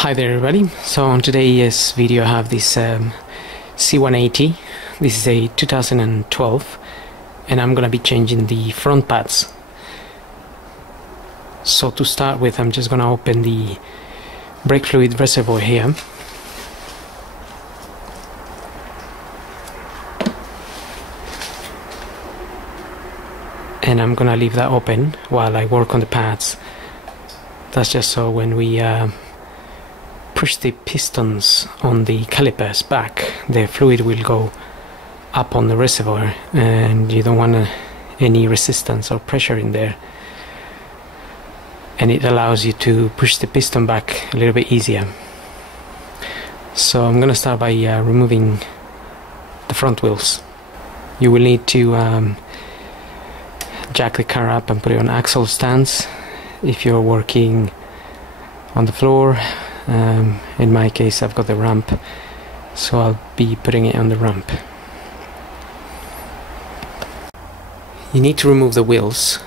Hi there everybody. So on today's video I have this C180. This is a 2012 and I'm gonna be changing the front pads. So to start with, I'm just gonna open the brake fluid reservoir here. And I'm gonna leave that open while I work on the pads. That's just so when we push the pistons on the calipers back, the fluid will go up on the reservoir and you don't want any resistance or pressure in there, and it allows you to push the piston back a little bit easier. So I'm gonna start by removing the front wheels. You will need to jack the car up and put it on axle stands if you're working on the floor. In my case I've got the ramp, so I'll be putting it on the ramp. You need to remove the wheels.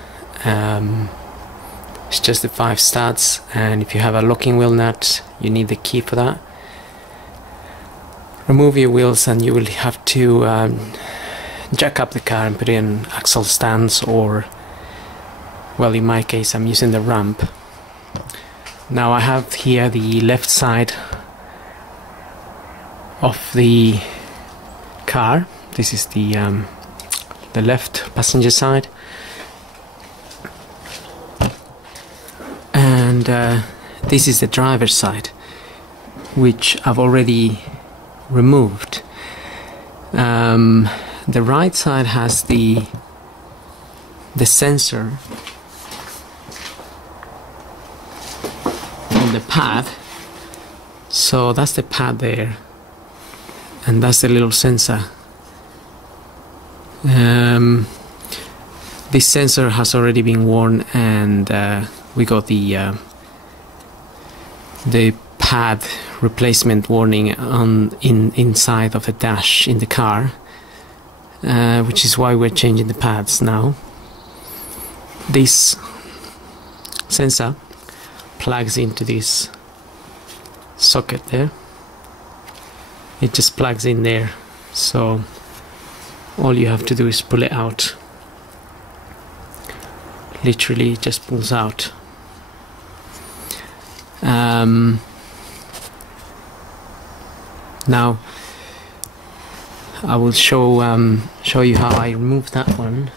It's just the 5 studs, and if you have a locking wheel nut you need the key for that. Remove your wheels and you will have to jack up the car and put it in axle stands, or, well, in my case I'm using the ramp. Now I have here the left side of the car. This is the left passenger side, and this is the driver's side, which I've already removed. The right side has the sensor on the pad, so that's the pad there, and that's the little sensor. This sensor has already been worn, and we got the pad replacement warning on inside of the dash in the car, which is why we're changing the pads now. This sensor plugs into this socket there. It just plugs in there, so all you have to do is pull it out. Literally it just pulls out. Now I will show you how I remove that one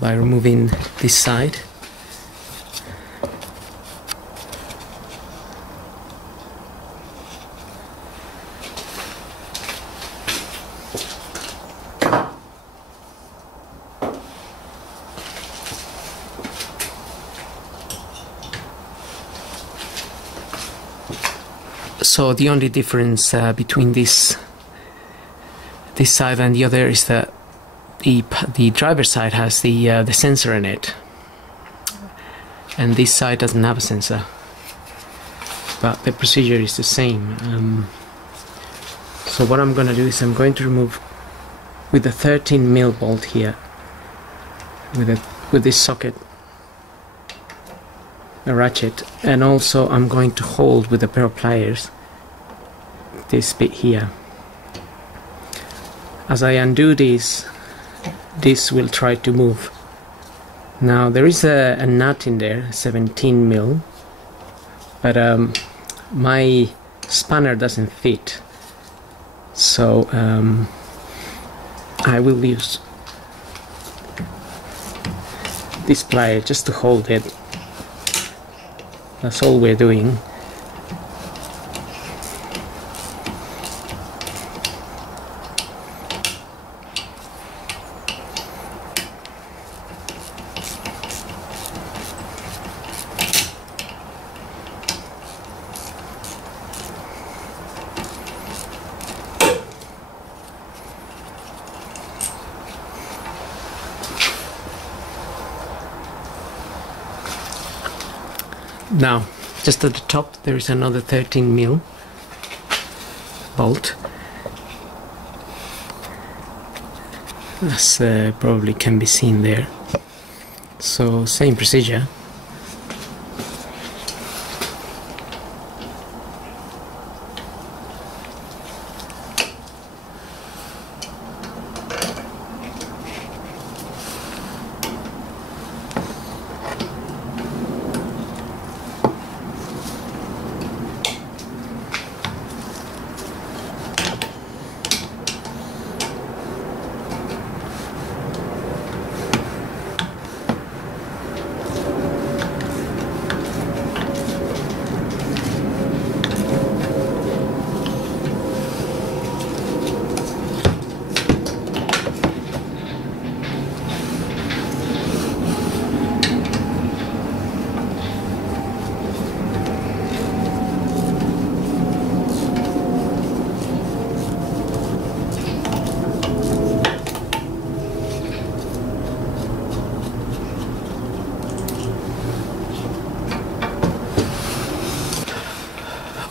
by removing this side. So the only difference between this side and the other is that the driver's side has the sensor in it, and this side doesn't have a sensor, but the procedure is the same. So what I'm going to do is I'm going to remove with a 13mm bolt here, with this socket, a ratchet, and also I'm going to hold with a pair of pliers this bit here. As I undo this will try to move. Now there is a nut in there, 17mm, but my spanner doesn't fit, so I will use this plier just to hold it. That's all we're doing. Now, just at the top there is another 13mm bolt. As probably can be seen there. So same procedure.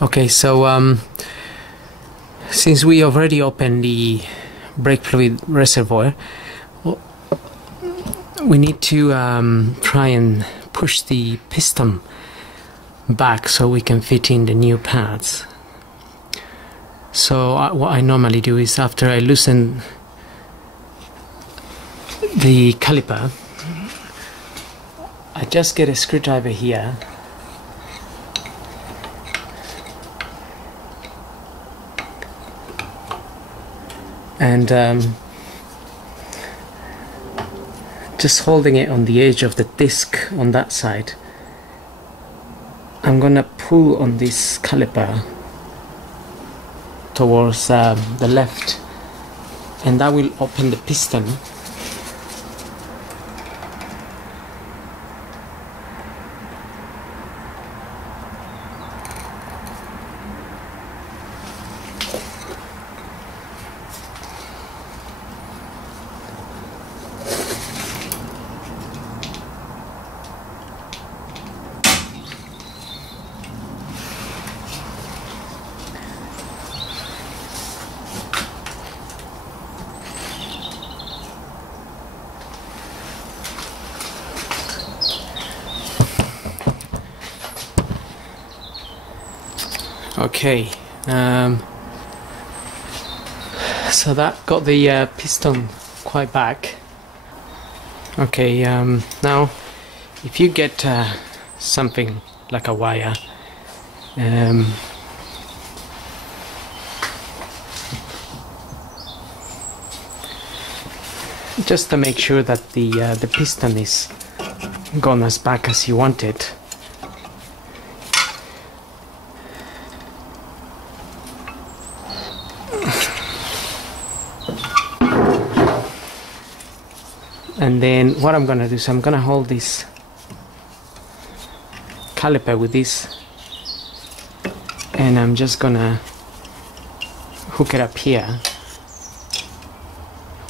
Okay, so since we already opened the brake fluid reservoir, we need to try and push the piston back so we can fit in the new pads. So what I normally do is, after I loosen the caliper, I just get a screwdriver here and just holding it on the edge of the disc on that side, I'm gonna pull on this caliper towards the left, and that will open the piston. Okay, so that got the piston quite back. Okay, now if you get something like a wire, just to make sure that the piston is gone as back as you want it. And then what I'm gonna do is I'm gonna hold this caliper with this, and I'm just gonna hook it up here,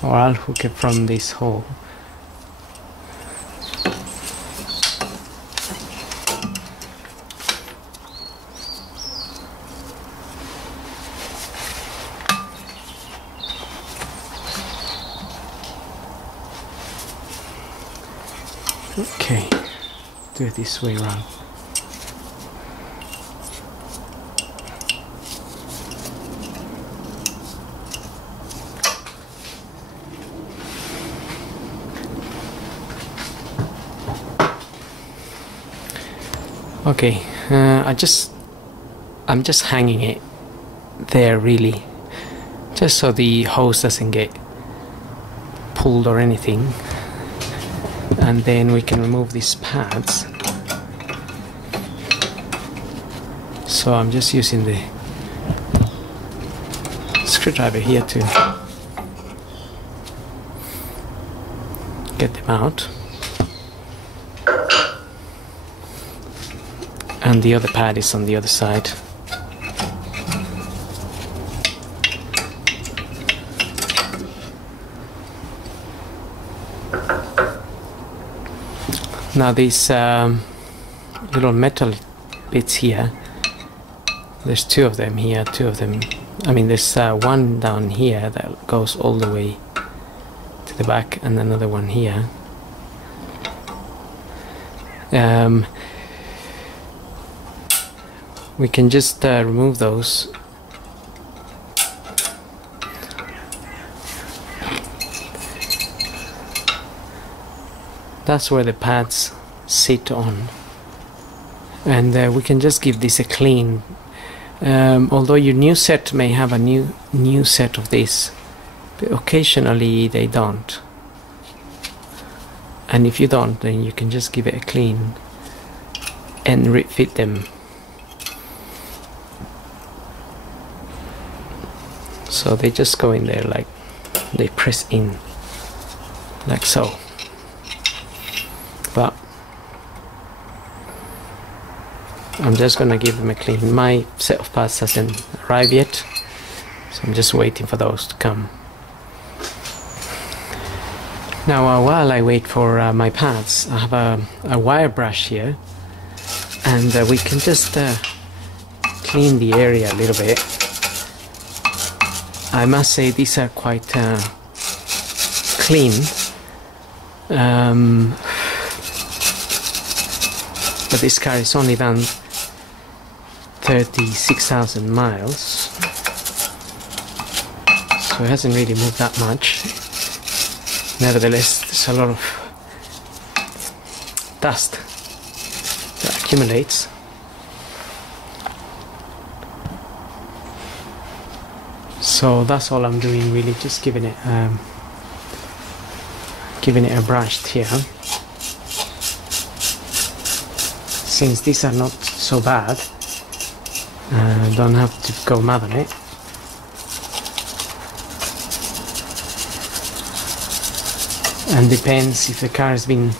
or I'll hook it from this hole. Okay, do it this way around. Okay, I'm just hanging it there, really, just so the hose doesn't get pulled or anything. And then we can remove these pads. So I'm just using the screwdriver here to get them out. And the other pad is on the other side. Now these little metal bits here, there's two of them here, I mean there's one down here that goes all the way to the back, and another one here. We can just remove those. That's where the pads sit on, and we can just give this a clean. Although your new set may have a new set of this, but occasionally they don't. And if you don't, then you can just give it a clean and refit them. So they just go in there, like they press in, like so. But I'm just gonna give them a clean. My set of pads hasn't arrived yet, so I'm just waiting for those to come. Now while I wait for my pads, I have a wire brush here, and we can just clean the area a little bit. I must say these are quite clean, but this car is only done 36,000 miles, so it hasn't really moved that much. Nevertheless, there's a lot of dust that accumulates. So that's all I'm doing, really, just giving it a brush here. Since these are not so bad, don't have to go mad on it. And depends if the car has been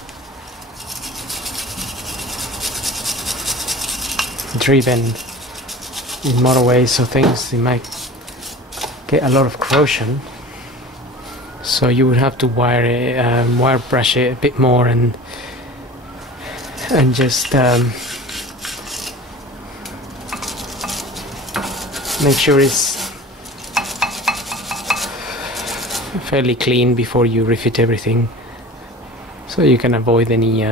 driven in motorways or things, it might get a lot of corrosion. So you would have to wire brush it a bit more and just make sure it's fairly clean before you refit everything, so you can avoid any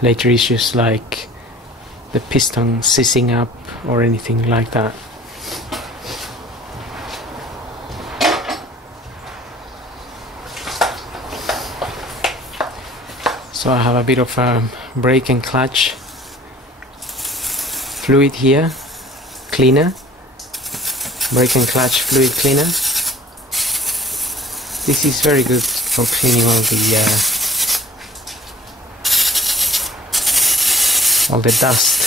later issues like the piston seizing up or anything like that. So I have a bit of brake and clutch fluid here, cleaner, brake and clutch fluid cleaner. This is very good for cleaning all the dust.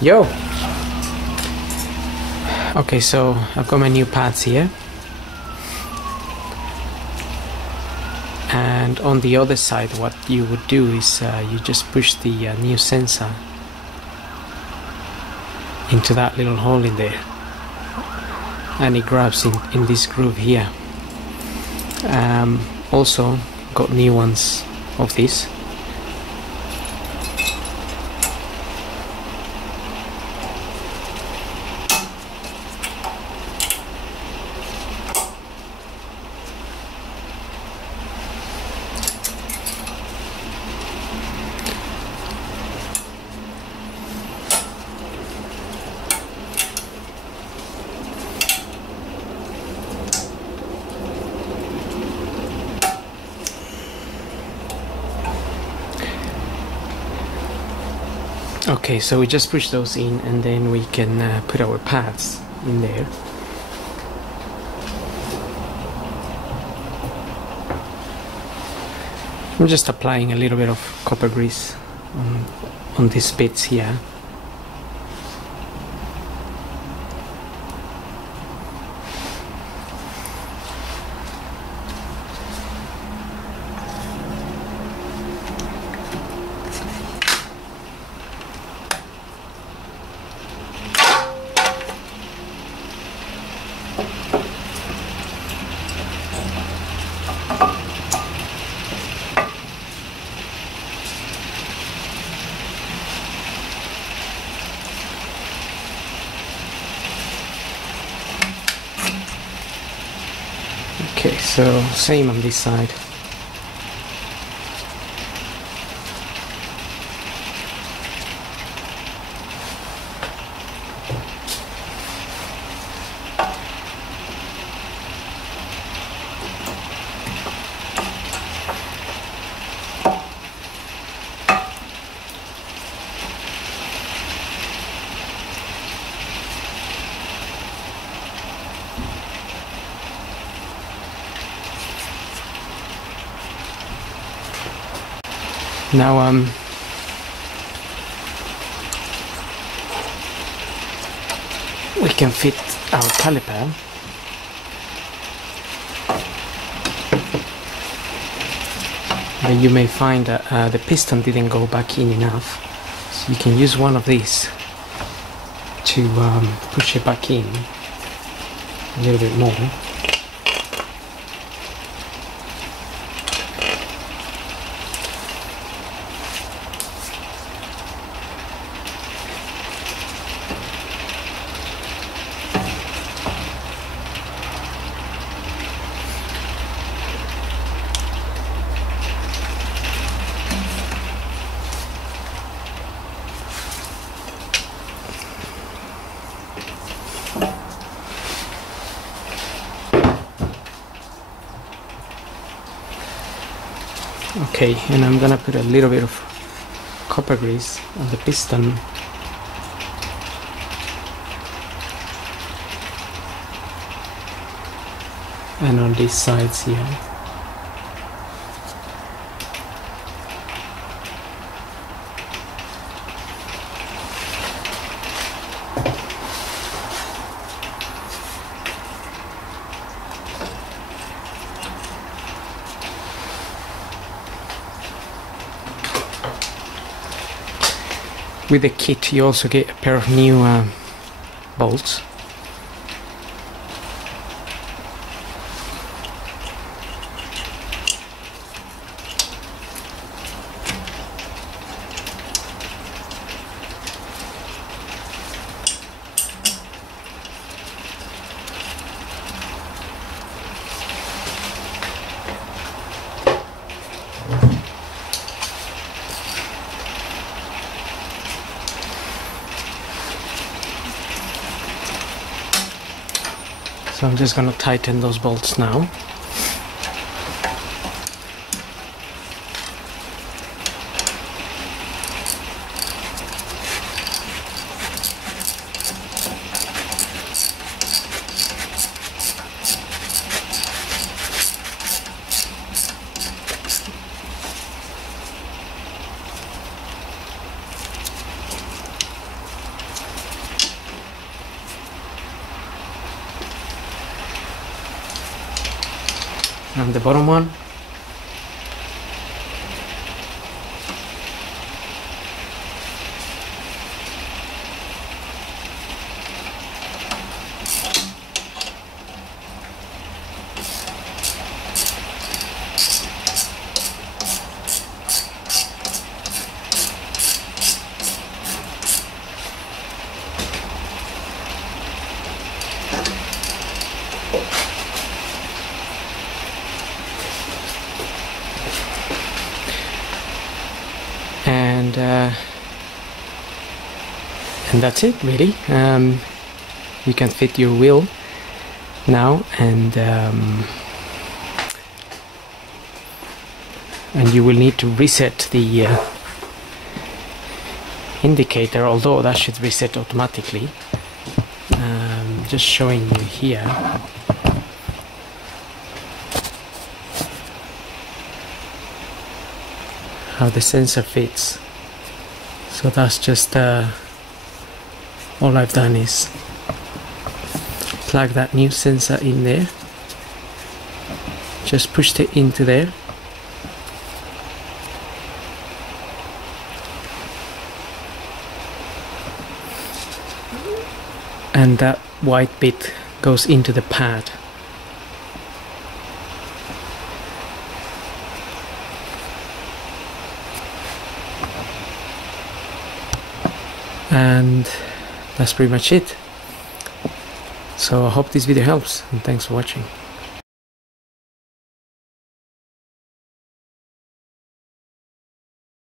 Yo! Okay, so I've got my new pads here, and on the other side what you would do is you just push the new sensor into that little hole in there, and it grabs in this groove here. Also got new ones of this. Okay, so we just push those in and then we can put our pads in there. I'm just applying a little bit of copper grease on these bits here. Okay, so same on this side. Now we can fit our caliper. You may find that the piston didn't go back in enough, so you can use one of these to push it back in a little bit more. Okay, and I'm gonna put a little bit of copper grease on the piston. And on these sides here. With the kit you also get a pair of new bolts. So I'm just going to tighten those bolts now. And the bottom one. And that's it really. You can fit your wheel now, and you will need to reset the indicator, although that should reset automatically. Just showing you here. How the sensor fits. So that's just all I've done is plug that new sensor in there, just pushed it into there, and that white bit goes into the pad. And that's pretty much it. So I hope this video helps, and thanks for watching.